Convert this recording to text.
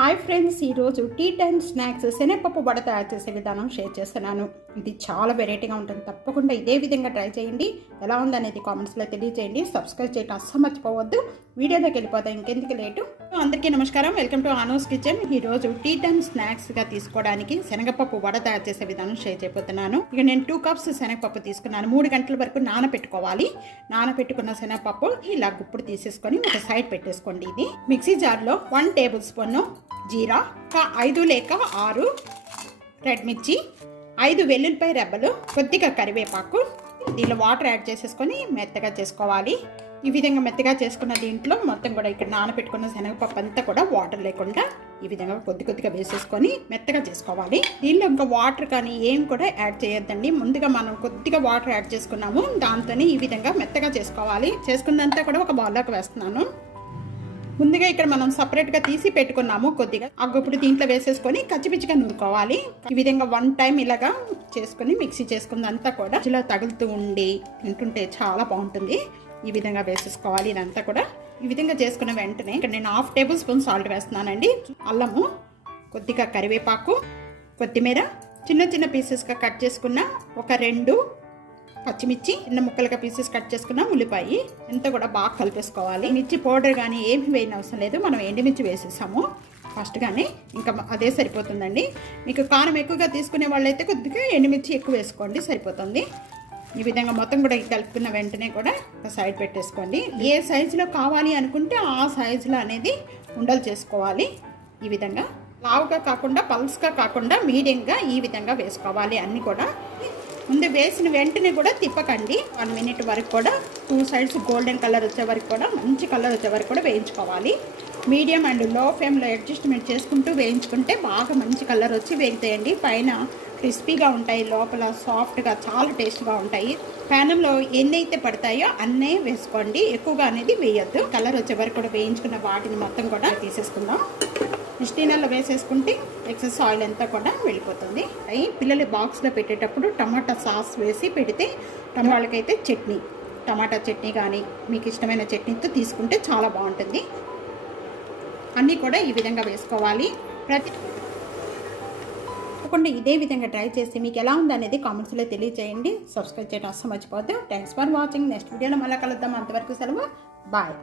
Hi friends, ఈరోజు టీ10 snacks శనగపప్పు వడ తయారు చేసే విధానం షేర్ చేస్తున్నాను. ఇది చాలా వెరైటీగా ఉంటుంది. తప్పకుండా ఇదే విధంగా ట్రై చేయండి. ఎలా ఉందనేది కామెంట్స్లో తెలియజేయండి. సబ్స్క్రైబ్ చేయడం అస్సలు మర్చిపోవద్దు. వీడియోలోకి వెళ్ళిపోతాం, ఇంకెందుకు లేటు. అందరికీ నమస్కారం, వెల్కమ్ టు అనూస్ కిచెన్. ఈరోజు టీ10 స్నాక్స్గా తీసుకోవడానికి శనగపప్పు వడ తయారు చేసే విధానం షేర్ చేయబోతున్నాను. ఇక నేను 2 కప్స్ శనగపప్పు తీసుకున్నాను. 3 గంటల వరకు నానబెట్టుకోవాలి. నానబెట్టుకున్న శనగపప్పు ఇలా గుప్పుడు తీసేసుకొని ఒక సైడ్ పెట్టేసుకోండి. ఇది మిక్సీ జార్లో 1 టేబుల్ స్పూన్ జీరా, 5 లేక 6 రెడ్ మిర్చి, 5 వెల్లుల్లిపాయ రెబ్బలు, కొద్దిగా కరివేపాకు, దీనిలో వాటర్ యాడ్ చేసేసుకొని మెత్తగా చేసుకోవాలి. ఈ విధంగా మెత్తగా చేసుకున్న దీంట్లో మొత్తం కూడా ఇక్కడ నానబెట్టుకున్న శనగపప్పు అంతా కూడా వాటర్ లేకుండా ఈ విధంగా కొద్దిగా వేసేసుకొని మెత్తగా చేసుకోవాలి. దీనిలో ఇంకా వాటర్ కానీ ఏం కూడా యాడ్ చేయొద్దండి. ముందుగా మనం కొద్దిగా వాటర్ యాడ్ చేసుకున్నాము, దాంతోనే ఈ విధంగా మెత్తగా చేసుకోవాలి. చేసుకున్నంతా కూడా ఒక బౌల్లోకి వేస్తున్నాను. ముందుగా ఇక్కడ మనం సపరేట్గా తీసి పెట్టుకున్నాము కొద్దిగా ఇప్పుడు దీంట్లో వేసేసుకొని కచ్చిపిచ్చిగా నూరుకోవాలి. ఈ విధంగా 1 టైం ఇలాగా చేసుకొని మిక్సీ చేసుకున్నంతా కూడా ఇలా తగులుతూ ఉండి తింటుంటే చాలా బాగుంటుంది. ఈ విధంగా వేసేసుకోవాలి. ఇదంతా కూడా ఈ విధంగా చేసుకున్న వెంటనే ఇక్కడ నేను 1/2 టేబుల్ స్పూన్ సాల్ట్ వేస్తున్నానండి. అల్లము, కొద్దిగా కరివేపాకు, కొత్తిమీర, చిన్న పీసెస్గా కట్ చేసుకున్న ఒక 2 పచ్చిమిర్చి, చిన్న ముక్కలుగా పీసెస్ కట్ చేసుకున్న ఉల్లిపాయ, ఎంత కూడా బాగా కలిపేసుకోవాలి. మిర్చి పౌడర్ కానీ ఏమి వేయని అవసరం లేదు. మనం ఎండుమిర్చి వేసేసాము ఫస్ట్గానే, ఇంకా అదే సరిపోతుందండి. మీకు కారం ఎక్కువగా తీసుకునే వాళ్ళైతే కొద్దిగా ఎండుమిర్చి ఎక్కువ వేసుకోండి, సరిపోతుంది. ఈ విధంగా మొత్తం కూడా కలుపుకున్న వెంటనే కూడా ఒక సైడ్ పెట్టేసుకోండి. ఏ సైజులో కావాలి అనుకుంటే ఆ సైజులో అనేది ఉండలు చేసుకోవాలి. ఈ విధంగా లావుగా కాకుండా పల్స్గా కాకుండా మీడియంగా ఈ విధంగా వేసుకోవాలి. అన్నీ కూడా ముందు వేసిన వెంటనే కూడా తిప్పకండి. 1 మినిట్ వరకు కూడా 2 సైడ్స్ గోల్డెన్ కలర్ వచ్చే వరకు కూడా, మంచి కలర్ వచ్చే వరకు కూడా వేయించుకోవాలి. మీడియం అండ్ లో ఫ్లేమ్లో అడ్జస్ట్మెంట్ చేసుకుంటూ వేయించుకుంటే బాగా మంచి కలర్ వచ్చి వేగుతాయండి. పైన క్రిస్పీగా ఉంటాయి, లోపల సాఫ్ట్గా చాలా టేస్ట్గా ఉంటాయి. ప్యానంలో ఎన్ని అయితే పడతాయో అన్నే వేసుకోండి, ఎక్కువగా అనేది వేయొద్దు. కలర్ వచ్చే వరకు కూడా వేయించుకున్న వాటిని మొత్తం కూడా తీసేసుకుందాం. స్టీనర్లో వేసేసుకుంటే ఎక్సెస్ ఆయిల్ అంతా కూడా వెళ్ళిపోతుంది. అవి పిల్లలు బాక్స్లో పెట్టేటప్పుడు టమాటా సాస్ వేసి పెడితే, వాళ్ళకైతే చట్నీ, టమాటా చట్నీ కానీ మీకు ఇష్టమైన చట్నీతో తీసుకుంటే చాలా బాగుంటుంది. అన్నీ కూడా ఈ విధంగా వేసుకోవాలి. తప్పకుండా ఇదే విధంగా ట్రై చేసి మీకు ఎలా ఉందనేది కామెంట్స్లో తెలియజేయండి. సబ్స్క్రైబ్ చేయడం అస్సలు మర్చిపోద్దు. Thanks for watching. నెక్స్ట్ వీడియోలో మళ్ళీ కలుద్దాం. అంతవరకు సెలవు, బాయ్.